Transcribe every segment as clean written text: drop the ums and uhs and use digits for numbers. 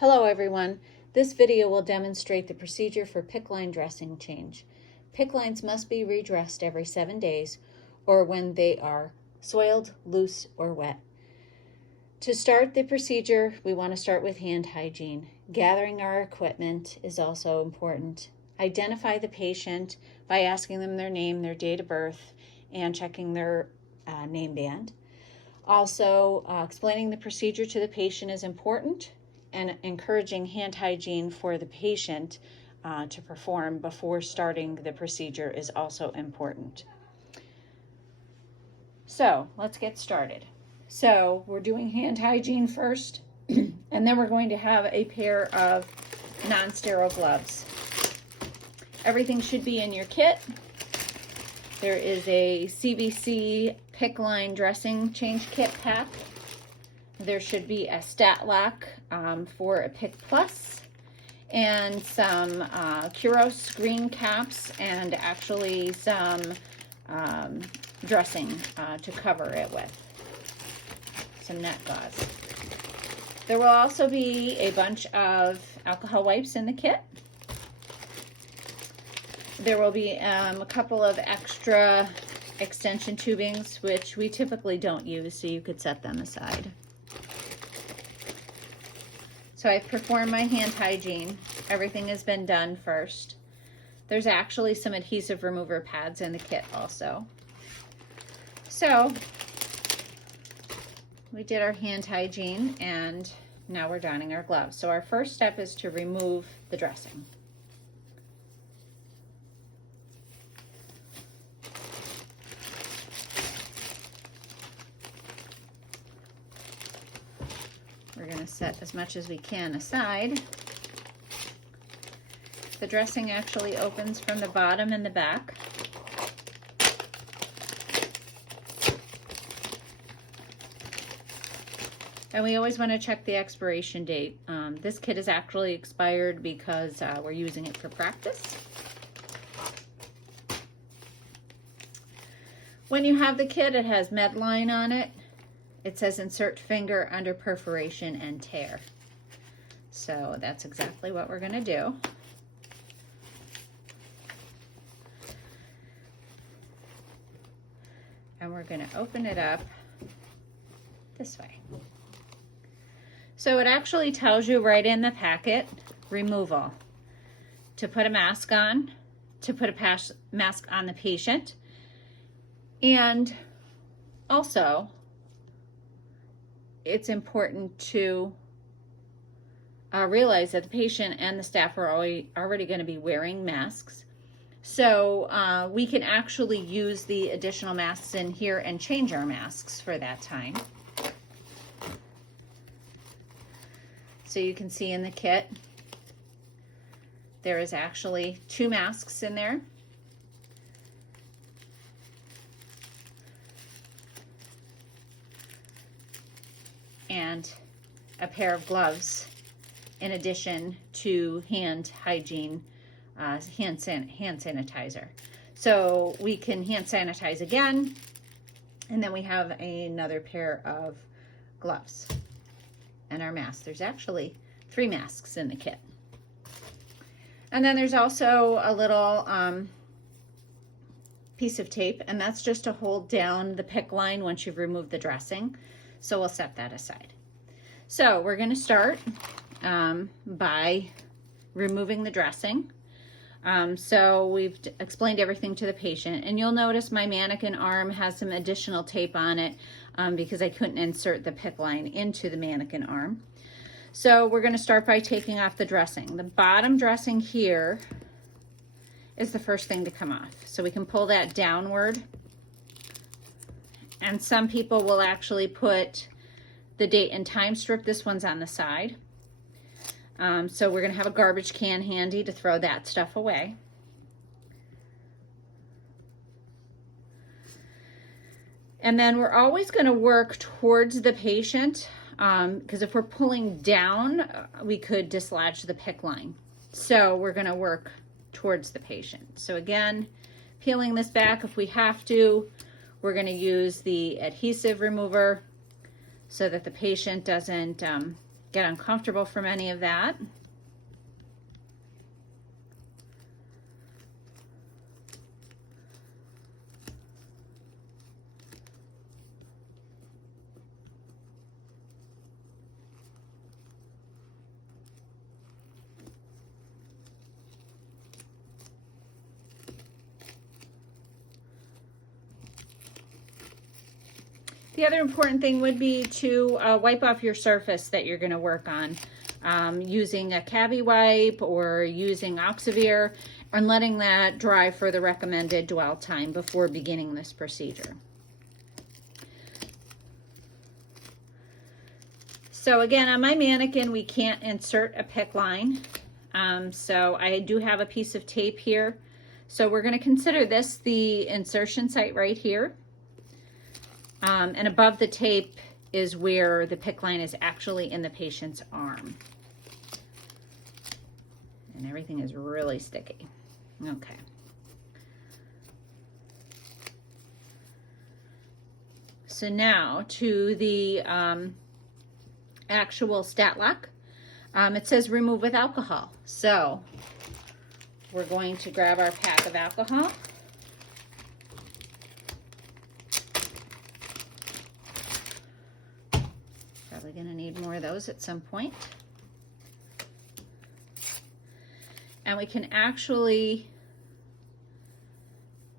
Hello everyone. This video will demonstrate the procedure for PICC line dressing change. PICC lines must be redressed every 7 days or when they are soiled, loose, or wet. To start the procedure, we want to start with hand hygiene. Gathering our equipment is also important. Identify the patient by asking them their name, their date of birth, and checking their name band. Also, explaining the procedure to the patient is important, and encouraging hand hygiene for the patient to perform before starting the procedure is also important. So let's get started. So we're doing hand hygiene first, and then we're going to have a pair of non-sterile gloves. Everything should be in your kit. There is a CBC PICC line dressing change kit pack. There should be a stat lock for a Picc Plus, and some Kuros green caps, and actually some dressing to cover it with, some net gauze. There will also be a bunch of alcohol wipes in the kit. There will be a couple of extra extension tubings, which we typically don't use, so you could set them aside. So I've performed my hand hygiene. Everything has been done first. There's actually some adhesive remover pads in the kit also. So we did our hand hygiene, and now we're donning our gloves. So our first step is to remove the dressing. We're going to set as much as we can aside. The dressing actually opens from the bottom and the back. And we always want to check the expiration date. This kit is actually expired because we're using it for practice. When you have the kit, it has Medline on it. It says insert finger under perforation and tear. So that's exactly what we're going to do. And we're going to open it up this way. So it actually tells you right in the packet, removal. To put a mask on, to put a mask on the patient, and also it's important to realize that the patient and the staff are already going to be wearing masks. So we can actually use the additional masks in here and change our masks for that time. So you can see in the kit, there is actually 2 masks in there. And a pair of gloves, in addition to hand hygiene, hand sanitizer. So we can hand sanitize again, and then we have another pair of gloves and our mask. There's actually 3 masks in the kit. And then there's also a little piece of tape, and that's just to hold down the PICC line once you've removed the dressing. So we'll set that aside. So we're going to start by removing the dressing. So we've explained everything to the patient, and you'll notice my mannequin arm has some additional tape on it because I couldn't insert the PICC line into the mannequin arm. So we're going to start by taking off the dressing. The bottom dressing here is the first thing to come off. So we can pull that downward. And some people will actually put the date and time strip. This one's on the side. So we're going to have a garbage can handy to throw that stuff away. And then we're always going to work towards the patient, because if we're pulling down, we could dislodge the PICC line. So we're going to work towards the patient. So again, peeling this back if we have to. We're going to use the adhesive remover so that the patient doesn't get uncomfortable from any of that. The other important thing would be to wipe off your surface that you're going to work on using a cavi wipe or using Oxivir, and letting that dry for the recommended dwell time before beginning this procedure. So again, on my mannequin, we can't insert a PICC line. So I do have a piece of tape here. So we're going to consider this the insertion site right here. And above the tape is where the PICC line is actually in the patient's arm. And everything is really sticky. Okay. So now to the actual stat lock. It says remove with alcohol. So we're going to grab our pack of alcohol. Probably going to need more of those at some point. And we can actually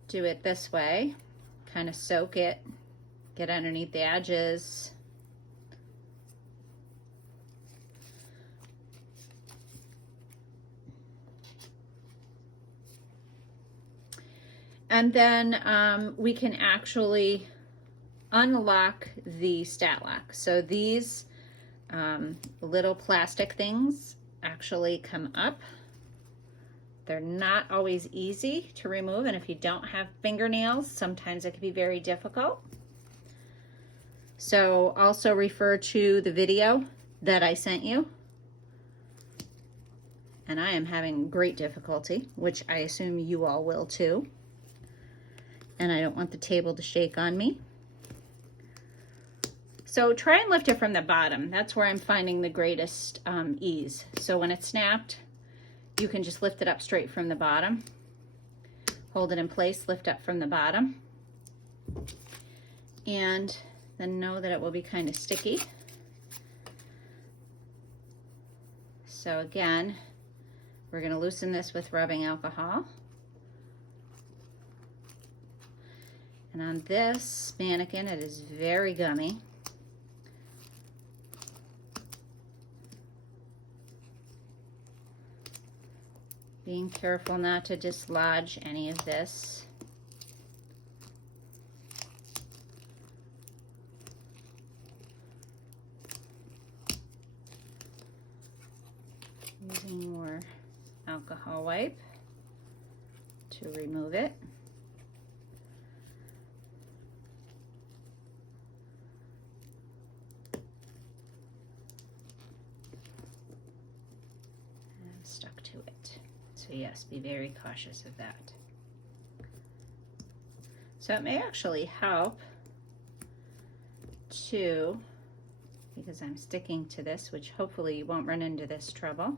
do it this way, kind of soak it, get underneath the edges. And then we can actually unlock the stat lock. So these little plastic things actually come up. They're not always easy to remove, and if you don't have fingernails, sometimes it can be very difficult. So also refer to the video that I sent you. And I am having great difficulty, which I assume you all will too. And I don't want the table to shake on me. So try and lift it from the bottom. That's where I'm finding the greatest ease. So when it's snapped, you can just lift it up straight from the bottom. Hold it in place, lift up from the bottom. And then know that it will be kind of sticky. So again, we're going to loosen this with rubbing alcohol. And on this mannequin, it is very gummy. Being careful not to dislodge any of this. Using more alcohol wipe to remove it. And stuck to it. So yes, be very cautious of that. So it may actually help to, because I'm sticking to this, which hopefully you won't run into this trouble,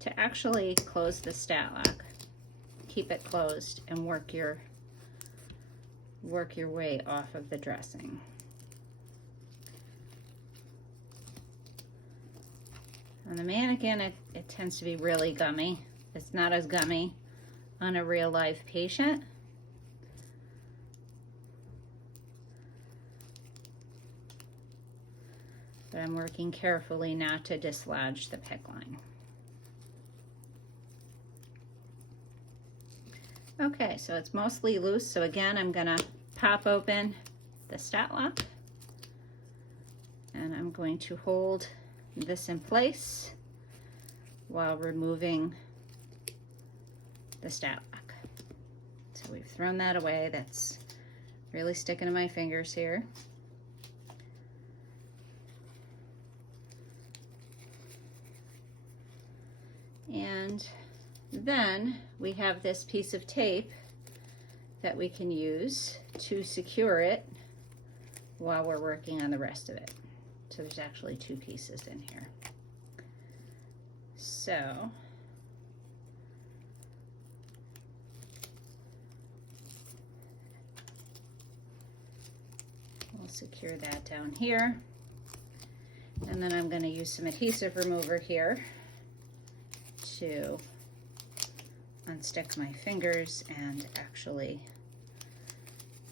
to actually close the stat lock. Keep it closed and work your way off of the dressing. On the mannequin, it tends to be really gummy. It's not as gummy on a real live patient. But I'm working carefully not to dislodge the PICC line. Okay, so it's mostly loose. So again, I'm gonna pop open the stat lock and I'm going to hold this in place while removing the stat lock. So we've thrown that away. That's really sticking to my fingers here. And then we have this piece of tape that we can use to secure it while we're working on the rest of it. So there's actually 2 pieces in here. So we'll secure that down here. And then I'm going to use some adhesive remover here to unstick my fingers and actually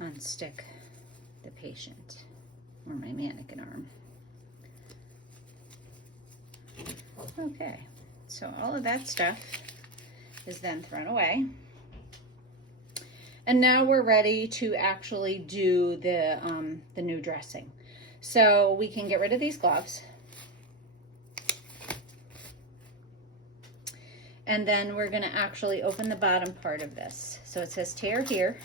unstick the patient or my mannequin arm. Okay, so all of that stuff is then thrown away. And now we're ready to actually do the new dressing. So we can get rid of these gloves. And then we're going to actually open the bottom part of this. So it says tear here.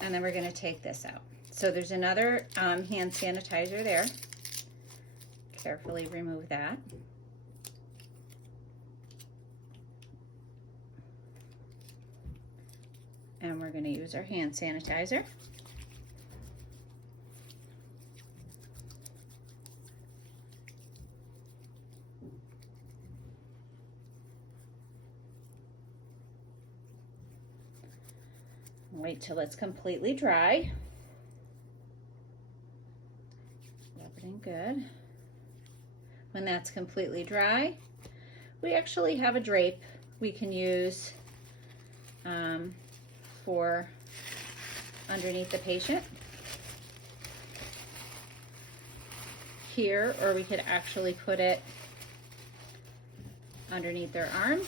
And then we're going to take this out. So there's another hand sanitizer there. Carefully remove that. And we're going to use our hand sanitizer. Wait till it's completely dry. Rub it in good. When that's completely dry, we actually have a drape we can use for underneath the patient here, or we could actually put it underneath their arm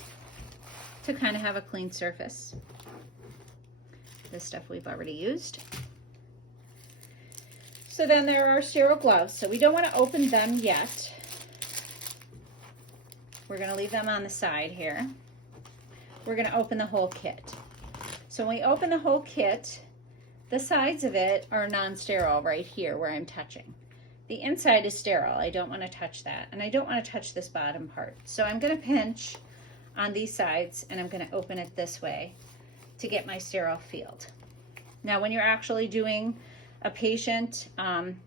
to kind of have a clean surface. This stuff we've already used. So then there are sterile gloves. So we don't want to open them yet. We're going to leave them on the side here. We're going to open the whole kit. So when we open the whole kit, the sides of it are non-sterile right here where I'm touching. The inside is sterile. I don't want to touch that. And I don't want to touch this bottom part. So I'm going to pinch on these sides and I'm going to open it this way to get my sterile field. Now when you're actually doing a patient,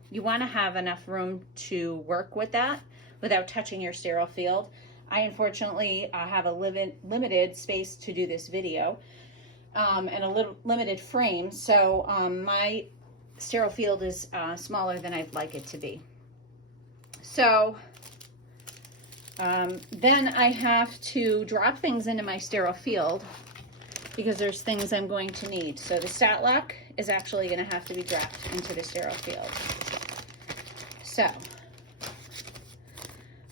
you want to have enough room to work with that without touching your sterile field. I unfortunately have a limited space to do this video and a little limited frame, so my sterile field is smaller than I'd like it to be. So then I have to drop things into my sterile field because there's things I'm going to need. So the stat lock is actually going to have to be dropped into the sterile field. So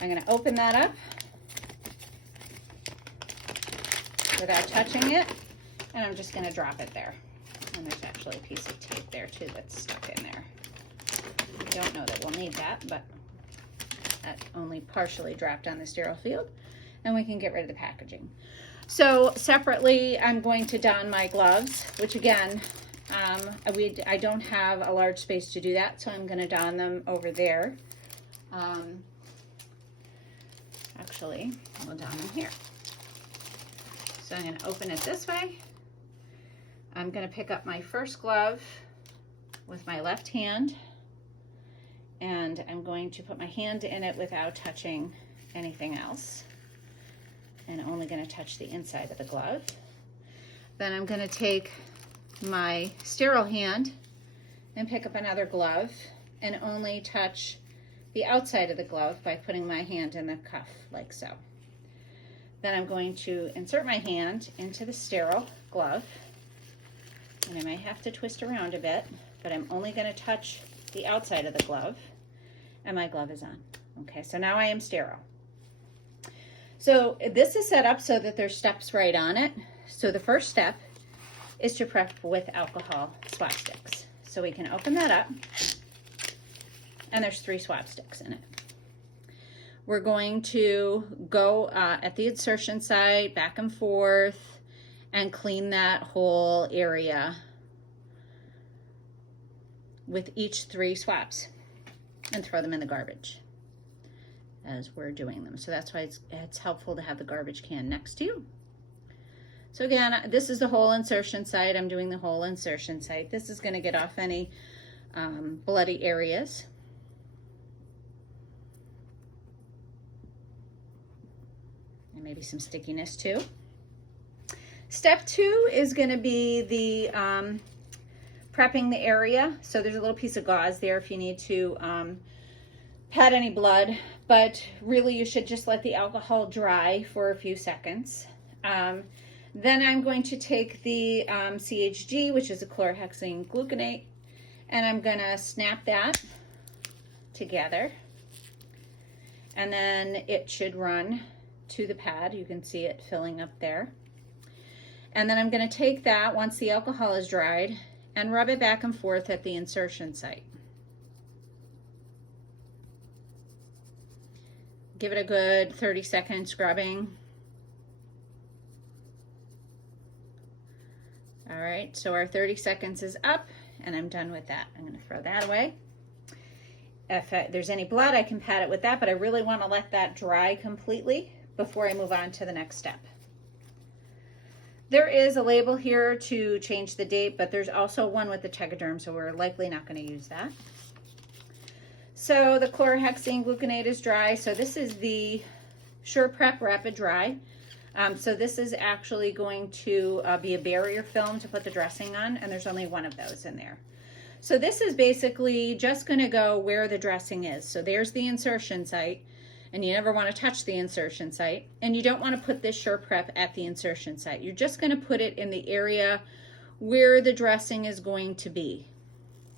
I'm going to open that up without touching it, and I'm just going to drop it there. And there's actually a piece of tape there too that's stuck in there. I don't know that we'll need that, but that only partially dropped on the sterile field, and we can get rid of the packaging. So separately, I'm going to don my gloves, which again, I don't have a large space to do that, so I'm going to don them over there. Actually, we'll don them here. So I'm going to open it this way. I'm going to pick up my first glove with my left hand, and I'm going to put my hand in it without touching anything else, and only going to touch the inside of the glove. Then I'm going to take my sterile hand and pick up another glove and only touch the outside of the glove by putting my hand in the cuff like so. Then I'm going to insert my hand into the sterile glove, and I might have to twist around a bit, but I'm only going to touch the outside of the glove, and my glove is on. Okay, so now I am sterile. So this is set up so that there's steps right on it. So the first step is to prep with alcohol swab sticks. So we can open that up, and there's 3 swab sticks in it. We're going to go at the insertion site back and forth and clean that whole area with each 3 swabs and throw them in the garbage as we're doing them. So that's why it's helpful to have the garbage can next to you. So again, this is the whole insertion site. I'm doing the whole insertion site. This is going to get off any bloody areas. And maybe some stickiness too. Step 2 is going to be the prepping the area. So there's a little piece of gauze there if you need to pad any blood, but really you should just let the alcohol dry for a few seconds. Then I'm going to take the CHG, which is a chlorhexidine gluconate, and I'm going to snap that together. And then it should run to the pad. You can see it filling up there. And then I'm going to take that once the alcohol is dried and rub it back and forth at the insertion site. Give it a good 30-second scrubbing. All right, so our 30 seconds is up and I'm done with that. I'm going to throw that away. If there's any blood, I can pat it with that, but I really want to let that dry completely before I move on to the next step. There is a label here to change the date, but there's also one with the Tegaderm, so we're likely not going to use that. So the chlorhexidine gluconate is dry. So this is the Sure Prep Rapid Dry. So this is actually going to be a barrier film to put the dressing on, and there's only one of those in there. So this is basically just going to go where the dressing is. So there's the insertion site, and you never want to touch the insertion site, and you don't want to put this Sure Prep at the insertion site. You're just going to put it in the area where the dressing is going to be.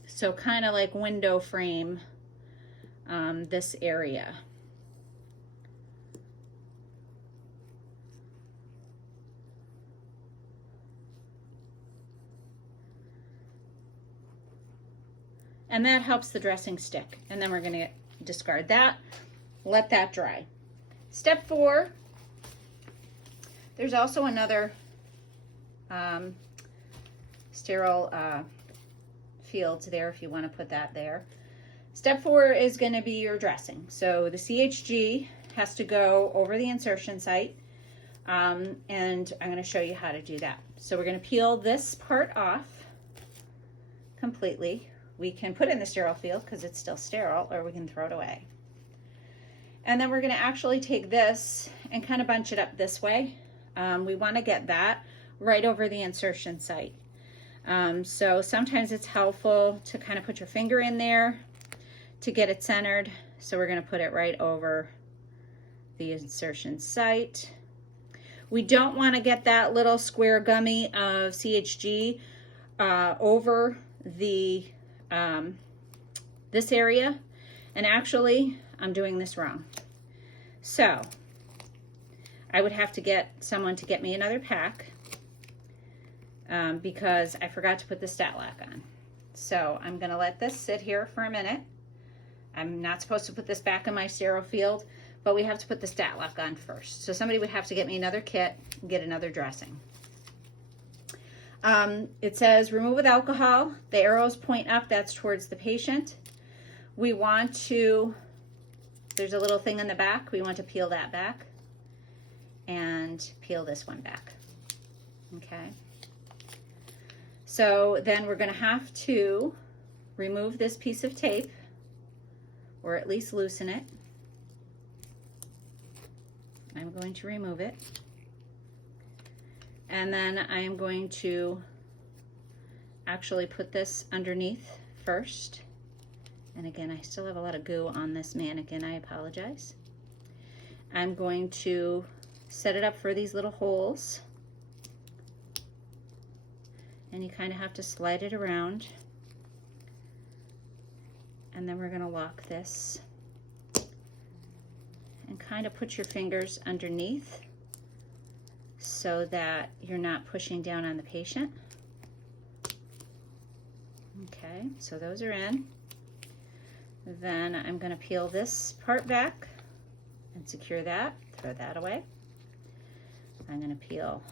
So kind of like window frame, this area. And that helps the dressing stick. And then we're going to discard that, let that dry. Step 4, there's also another sterile fields there if you want to put that there. Step 4 is going to be your dressing. So the CHG has to go over the insertion site, and I'm going to show you how to do that. So we're going to peel this part off completely. We can put it in the sterile field because it's still sterile, or we can throw it away. And then we're going to actually take this and kind of bunch it up this way. We want to get that right over the insertion site. So sometimes it's helpful to kind of put your finger in there to get it centered. So we're going to put it right over the insertion site. We don't want to get that little square gummy of CHG over the this area, and actually I'm doing this wrong. So I would have to get someone to get me another pack because I forgot to put the stat lock on. So I'm going to let this sit here for a minute. I'm not supposed to put this back in my sterile field, but we have to put the stat lock on first. So somebody would have to get me another kit and get another dressing. It says remove with alcohol. The arrows point up, that's towards the patient. We want to, there's a little thing in the back, we want to peel that back and peel this one back. Okay. So then we're going to have to remove this piece of tape, or at least loosen it. I'm going to remove it. And then I am going to actually put this underneath first. And again, I still have a lot of goo on this mannequin. I apologize. I'm going to set it up for these little holes. And you kind of have to slide it around. And then we're going to lock this. And kind of put your fingers underneath, so that you're not pushing down on the patient. Okay, so those are in. Then I'm going to peel this part back and secure that, throw that away. I'm going to peel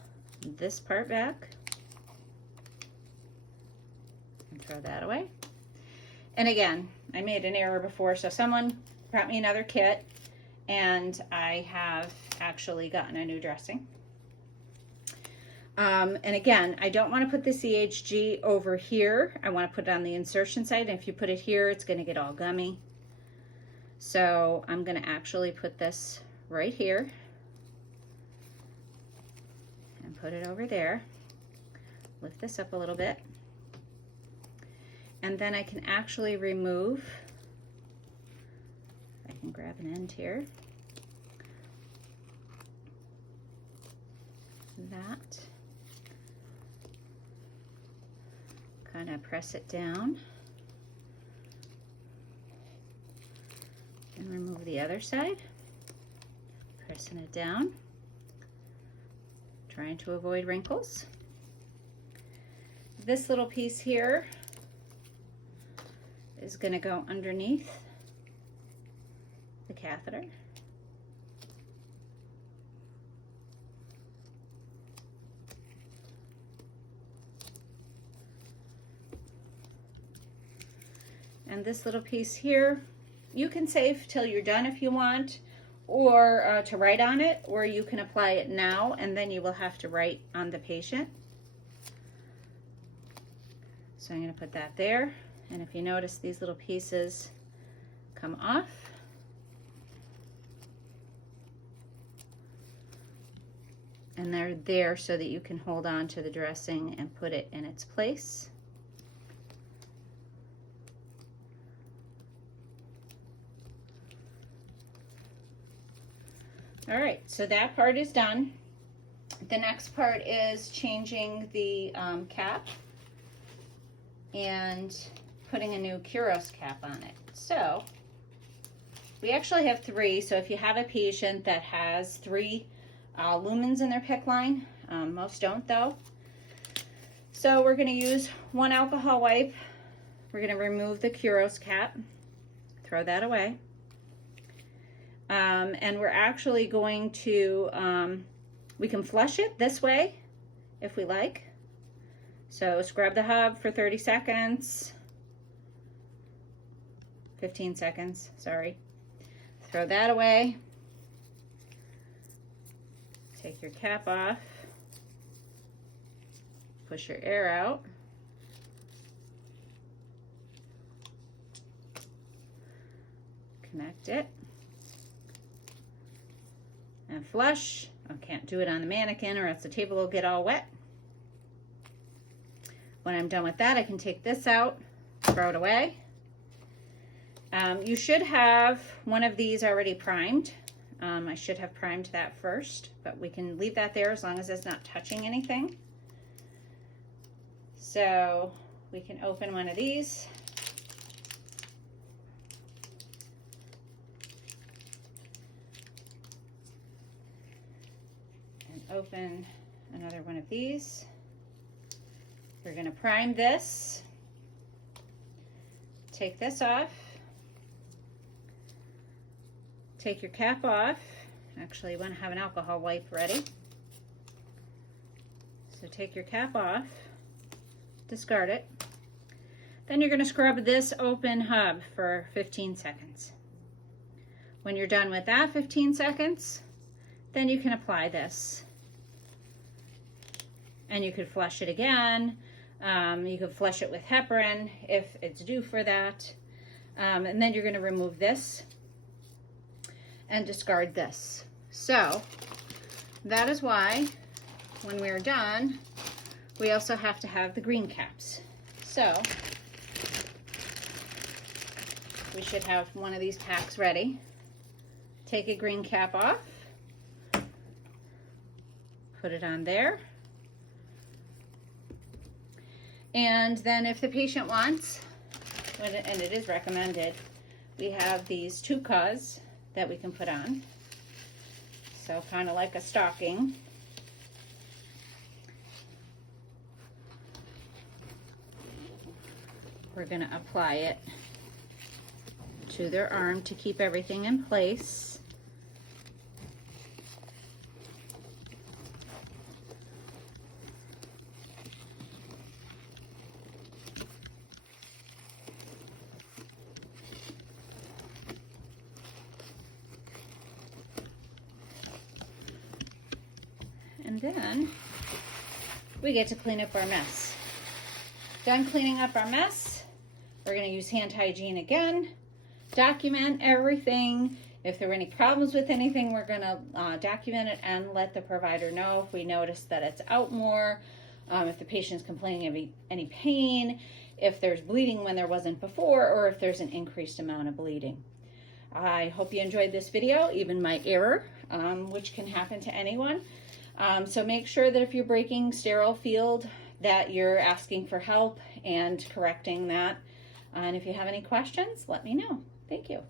this part back and throw that away. And again, I made an error before, so someone brought me another kit and I have actually gotten a new dressing. And again, I don't want to put the CHG over here. I want to put it on the insertion site. And if you put it here, it's going to get all gummy. So I'm going to actually put this right here and put it over there. Lift this up a little bit. And then I can actually remove, I can grab an end here, that, kind of press it down and remove the other side, pressing it down, trying to avoid wrinkles. This little piece here is going to go underneath the catheter. And this little piece here, you can save till you're done if you want, or to write on it, or you can apply it now and then you will have to write on the patient. So I'm going to put that there. And if you notice, these little pieces come off. And they're there so that you can hold on to the dressing and put it in its place. All right, so that part is done. The next part is changing the cap and putting a new Kuros cap on it. So we actually have 3. So if you have a patient that has 3 lumens in their PICC line, most don't though. So we're going to use 1 alcohol wipe. We're going to remove the Kuros cap, throw that away. And we're actually going to, we can flush it this way if we like. So scrub the hub for 30 seconds. 15 seconds, sorry. Throw that away. Take your cap off. Push your air out. Connect it. And flush. I can't do it on the mannequin or else the table will get all wet. When I'm done with that, I can take this out, throw it away. You should have one of these already primed. I should have primed that first, but we can leave that there as long as it's not touching anything. So we can open one of these. And open another one of these. We're going to prime this. Take this off. Take your cap off. Actually, you want to have an alcohol wipe ready. So take your cap off, discard it. Then you're going to scrub this open hub for 15 seconds. When you're done with that 15 seconds, then you can apply this. And you could flush it again. You could flush it with heparin if it's due for that. And then you're going to remove this and discard this. So that is why when we're done, we also have to have the green caps. So we should have one of these packs ready. Take a green cap off, put it on there. And then if the patient wants, and it is recommended, we have these tukas that we can put on. So kind of like a stocking. We're going to apply it to their arm to keep everything in place. And then we get to clean up our mess. Done cleaning up our mess, we're going to use hand hygiene again. Document everything. If there were any problems with anything, we're going to document it and let the provider know if we notice that it's out more, if the patient's complaining of any pain, if there's bleeding when there wasn't before, or if there's an increased amount of bleeding. I hope you enjoyed this video, even my error, which can happen to anyone. So make sure that if you're breaking sterile field, that you're asking for help and correcting that. And if you have any questions, let me know. Thank you.